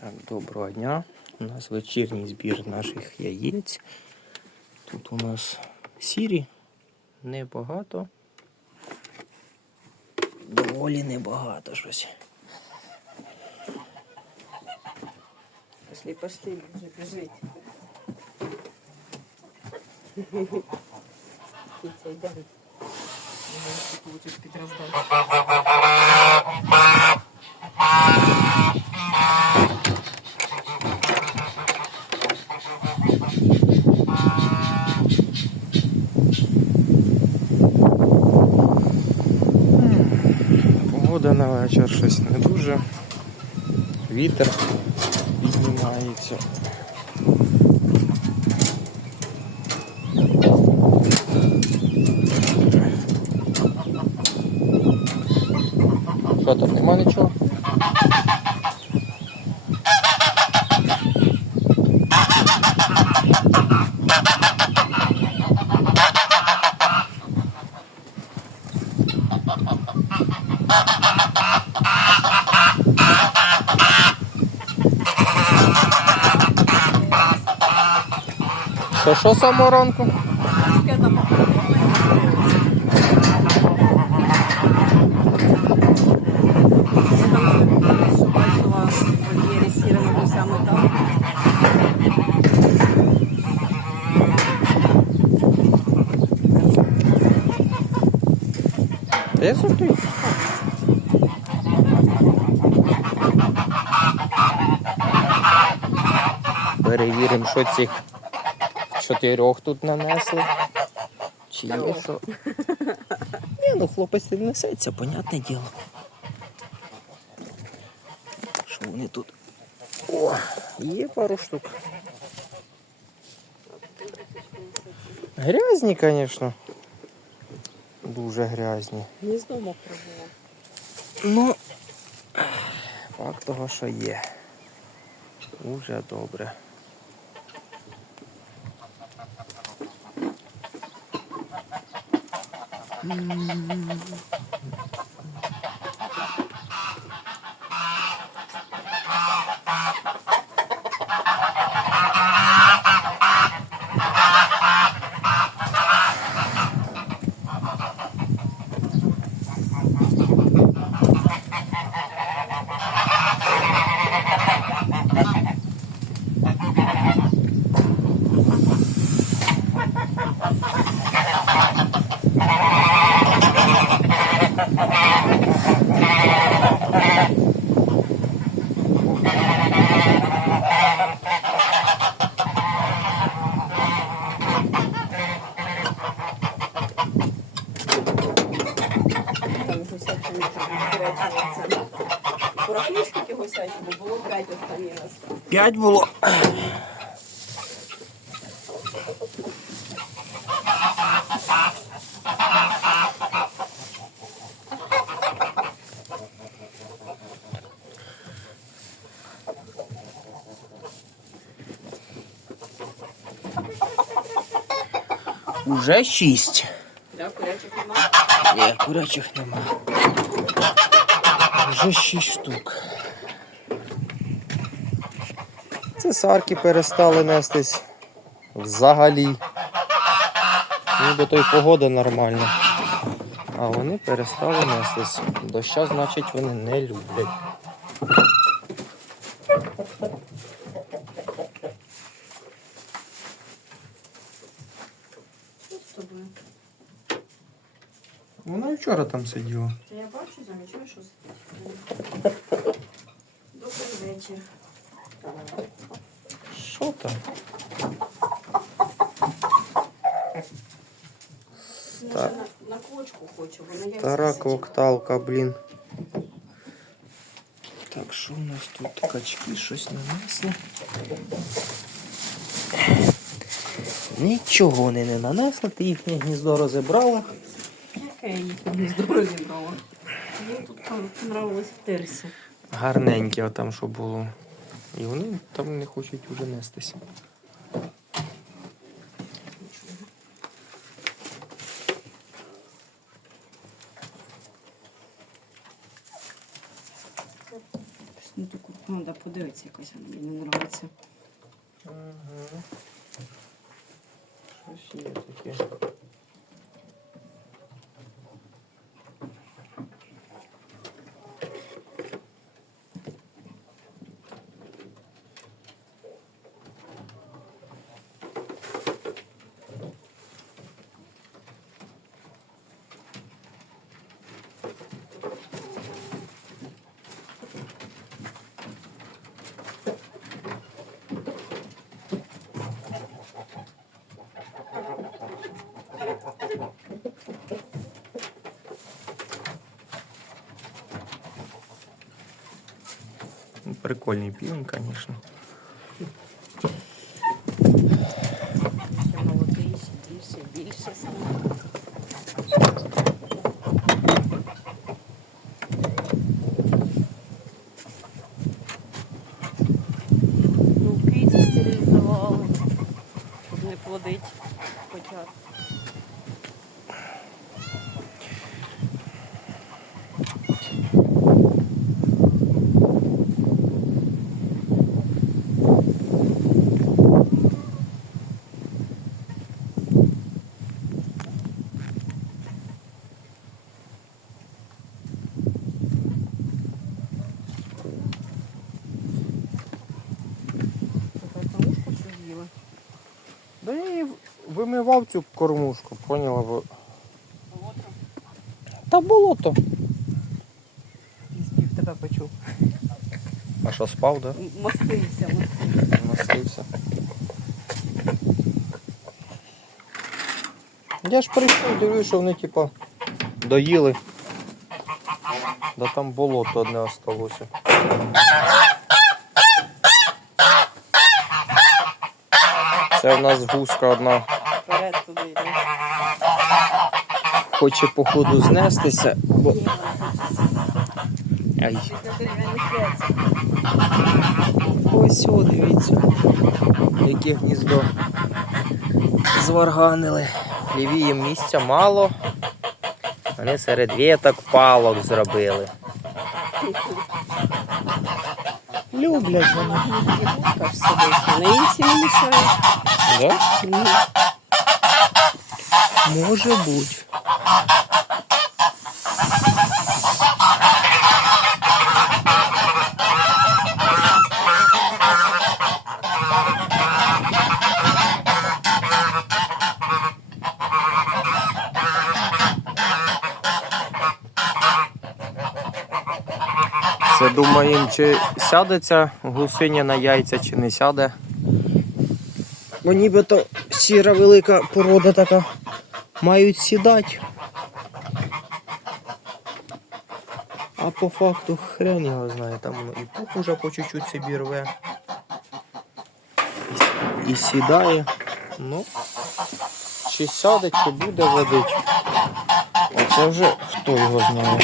Так, доброго дня. У нас вечірній збір наших яєць. Тут у нас сірі, небагато. Доволі небагато щось. Пошли, пошли, вже біжить. Роздачу. Погода на вечір щось не дуже. Вітер піднімається. Що там, нема нічого? Що, що самого ранку? Я смотрю. Перевіримо, що цих чотирьох тут нанесли. Чи є що. Ні, ну хлопець не несеться, понятне діло. Що вони тут? О, є пару штук. Грязні, звісно. Дуже грязні. Гніздо мокре було. Ну, факт того, що є. Уже добре. Там П'ять було. Уже шість. Да, курячих нема. Ні, курячих нема. Вже шість штук. Це сарки перестали нестись взагалі. Ніби то й погода нормальна. А вони перестали нестись. Доща, значить, вони не люблять. Що з тобою? Вона і вчора там сиділа. Та я бачу, замічаю, що з Добрий вечір. Що там? Може, на, на квочку хочу, вона Стара кокталка, блін. Так, що у нас тут? Качки щось нанесли. Нічого вони не нанесли, ти їхнє гніздо розібрала. Яке я їх гніздо розібрала? Мені тут понравилось терся. Гарненьке отам, що було. І вони там не хочуть вже нестися. Ну, таку Ну, да, подивитися якось мені не подобається. Угу. Щось є таке. Прикольний півень, звісно. Ще молодий, ще більше, більше саме. Ну, в квіті стерилізували, щоб не плодить хоча. Да я її вимивав цю кормушку, поняла? бо- Болото. Та болото. Пів тебе почув. А що спав, да? Мостився, мостився. Мастився. Я ж прийшов, дивлюсь, що вони типа доїли. Да там болото одне осталося. Це в нас гуска одна Вперед туди йде. хоче походу знестися, бо. Ай. Ось о, дивіться. Яке гніздо зварганили. Ліві їм місця мало. Вони серед віток палок зробили. Люблять вони. Гуска ж сидить, вони їй не мішають. Да? Ні. Може бути. Це думаємо, чи сяде ця гусиня на яйця, чи не сяде. Бо нібито сіра велика порода така. Мають сідати. А по факту хрен його знає, там і пух уже по чуть-чуть собі рве. І сідає. Ну, чи сяде, чи буде водить. Оце вже хто його знає.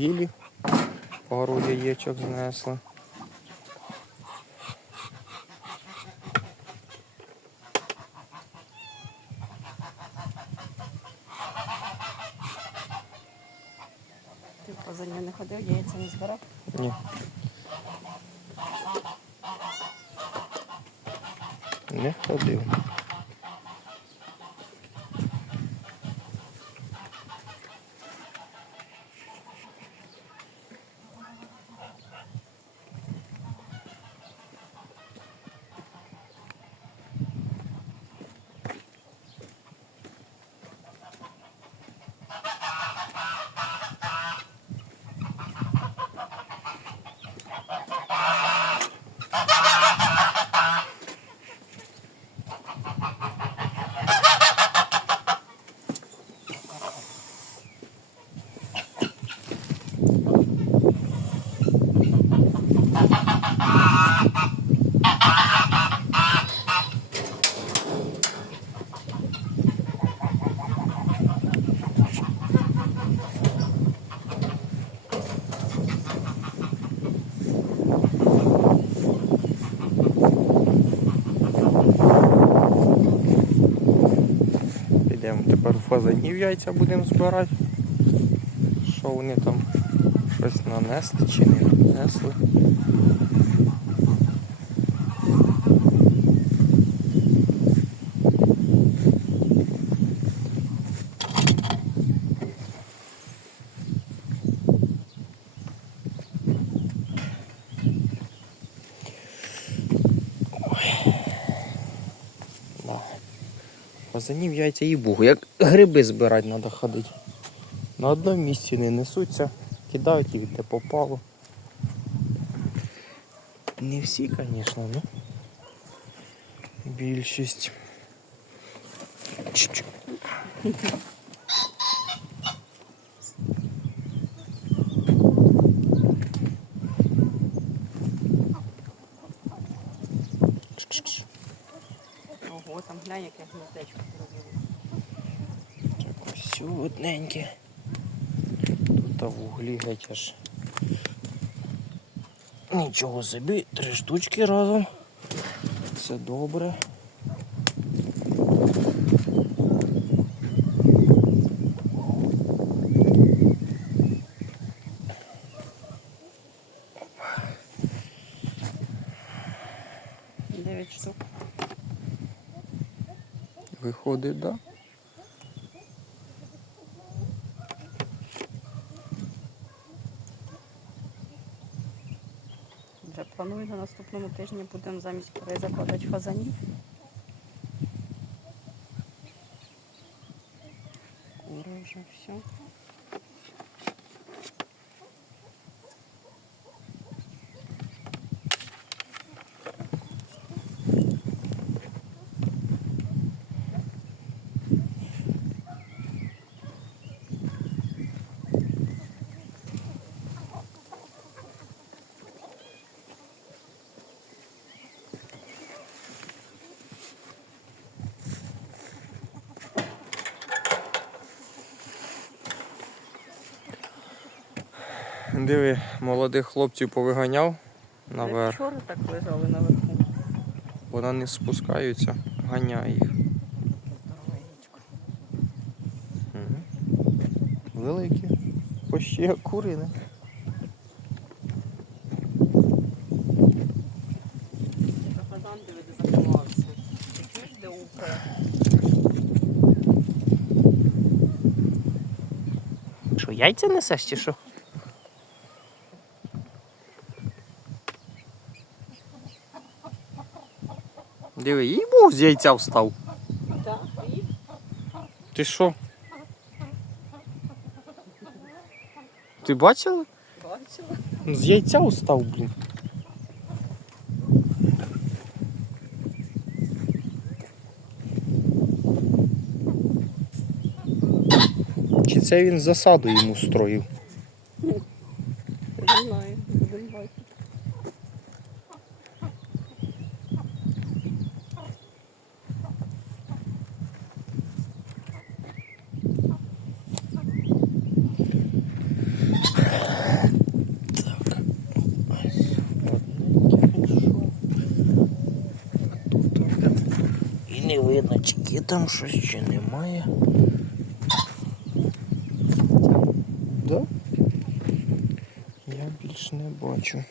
Білі. Пару яєчок знесли. Ти по за не ходив, яйця не збирав. Ні. Не ходив. Фазанів яйця будемо збирати. Що вони там щось нанесли чи не нанесли. Фазанів яйця і бугу. Як гриби збирати треба ходити. На одному місці не несуться, кидають і де попало. Не всі, звісно, ну. Більшість. Чуть-чуть. Чш-чш-чш. Ого, там глянь, яке гнездечко зробили. Одненьке. Тут в углі геть аж. Нічого собі, три штучки разом. Це добре. Дев'ять штук. Виходить, так. Да? planuję na następnemu tygodniu budę zamiast zakładać fazanik. Róże wsią. Диви, молодих хлопців повиганяв наверх. Вчора так лежали наверху. Вона не спускаються, ганяє їх. Угу. Великі. Почти як курини. За фазан заховався. Ти чуєш, де ухає? Що, яйця несеш чи що? Диви, їй був з яйця встав. Так, і Ти що? Ти бачила? бачила. З яйця устав, блін. Чи це він засаду йому строїв? Не знаю, будемо бачити. Так. Ось одненький пішов. А тут прям і не видно, там щось, чи немає. Да? Я більш не бачу.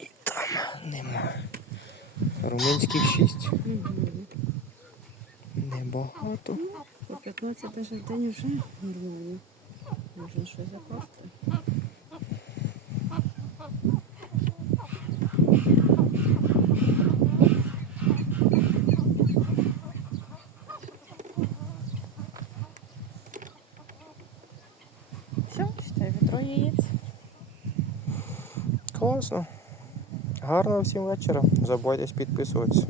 І там нема. Румунських шість. Небагато. По 15 даже в день вже нормально. Можна щось закласти. Все, считай, вітро яєць. Класно. Гарного всім вечора. Забудьтесь підписуватися.